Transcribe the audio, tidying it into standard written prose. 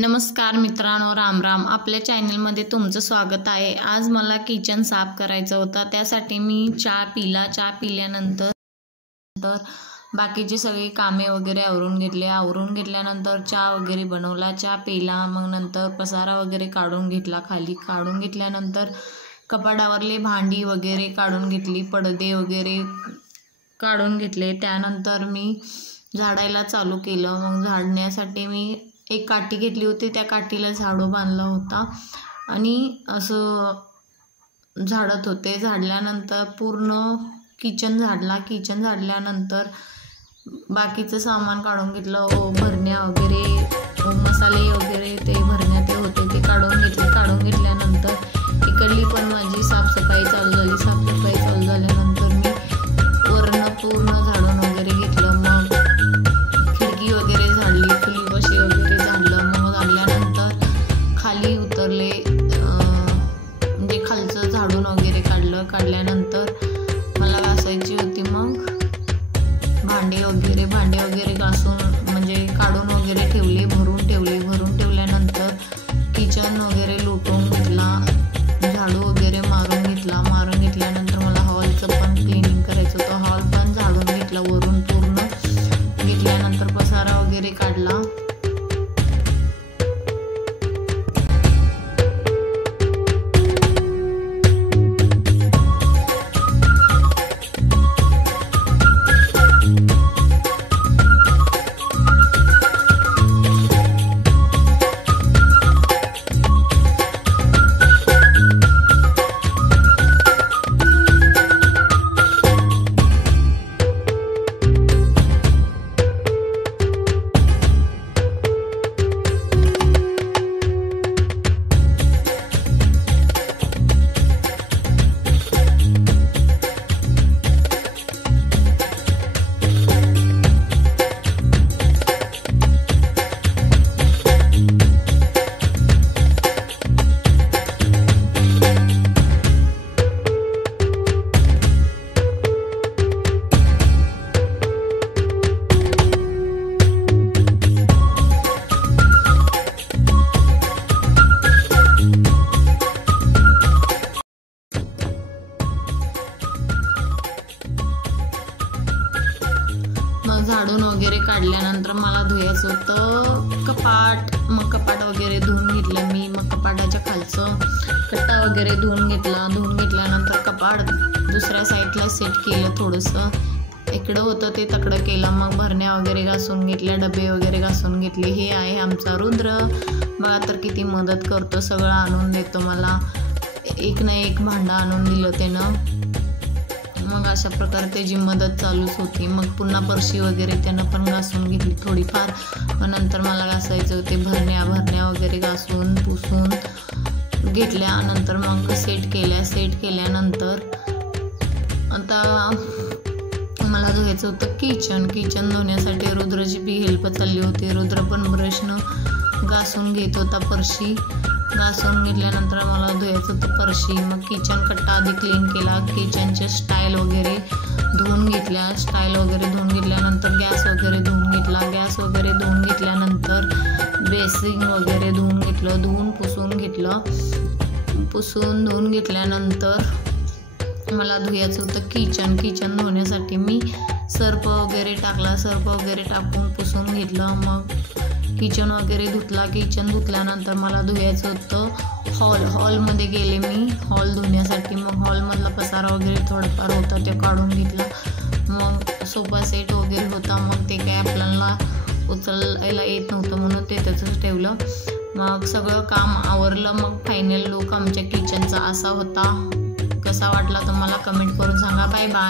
नमस्कार मित्रांनो, राम राम. आपल्या चॅनलमध्ये तुमचं स्वागत आहे. आज मला किचन साफ करायचं होतं. त्यासाठी मी चहा पिल्यानंतर बाकीची सगळी कामे वगैरे आवरून घेतल्यानंतर चहा वगैरे बनवला, चहा पिला. मग नंतर पसारा वगैरे काढून घेतला. खाली काढून घेतल्यानंतर कपाटावरली भांडी वगैरे काढून घेतली, पडदे वगैरे काढून घेतले. त्यानंतर मी झाडायला चालू केलं. मग झाडण्यासाठी मी एक काठी घेतली होती, त्या काठीला झाडू बांधला होता आणि असं झाडत होते. झाडल्यानंतर पूर्ण किचन झाडल्यानंतर बाकीचं सामान काढून घेतलं. भरण्या वगैरे, मसाले वगैरे ते भरण्यात होते ते काढून घेतल्यानंतर इकडली पण माझी साफसफाई चालू झाल्यानंतर मी वरनं पूर्ण झाडून वगैरे घेतलं. मग खिडकी वगैरे झाडली, फुलीपशी वगैरे झाडलं. मग झाडल्यानंतर खाली उतरले, म्हणजे खालचं झाडून वगैरे काढल्यानंतर मला घासायची होती. मग भांडे वगैरे घासून म्हणजे काढून वगैरे भरून ठेवल्यानंतर किचन वगैरे लुटून घेतला, झाडू वगैरे मारून घेतल्यानंतर मला हॉलचं पण क्लिनिंग करायचं होतं. हॉल पण झाडून घेतला वरून पूर्ण घेतल्यानंतर पसारा वगैरे काढला. झाडून वगैरे काढल्यानंतर मला धुयाचं होतं कपाट. मग कपाट वगैरे धुवून घेतलं मी. मग कपाटाच्या खालचं कट्टा वगैरे धुवून घेतल्यानंतर कपाट दुसऱ्या साईडला सेट केलं. थोडंसं इकडं होतं ते तकडं केलं. मग भरण्या वगैरे घासून घेतल्या, डबे वगैरे घासून घेतले. हे आहे आमचा रुद्र. बघा तर किती मदत करतो, सगळं आणून देतो मला. एक ना एक भांडं आणून दिलं त्यानं. मग अशा प्रकारे त्याची मदत चालूच होती. मग पुन्हा फरशी वगैरे त्यानं पण घासून घेतली थोडीफार. मग नंतर मला घासायचं होते भरण्या वगैरे घासून पुसून घेतल्यानंतर मग सेट केल्यानंतर आता मला धुवायचं होतं किचन धुण्यासाठी रुद्राची बी हेल्प चालली होती. रुद्र पण ब्रशनं घासून घेत होता फरशी. घासून घेतल्यानंतर मला धुवायचं होतं फरशी. मग किचन कट्टा आधी क्लीन केला. किचनचे स्टाईल वगैरे धुवून घेतल्यानंतर गॅस वगैरे धुवून घेतल्यानंतर बेसिंग वगैरे धुवून पुसून घेतल्यानंतर मला धुवायचं होतं किचन धुण्यासाठी मी सर्फ वगैरे टाकून पुसून घेतलं. मग किचन वगैरे धुतल्यानंतर मला धुवायचं होतं हॉलमध्ये गेले मी हॉल धुण्यासाठी. मग हॉलमधला पसारा वगैरे थोडाफार होता ते काढून घेतला. मग सोफा सेट वगैरे होता, मग ते काय आपल्याला उचलायला येत नव्हतं म्हणून ते त्याचंच ठेवलं. मग सगळं काम आवरलं. मग फायनल लुक आमच्या किचनचा असा होता. कसा वाटला तुम्हाला कमेंट करून सांगा. Bye bye.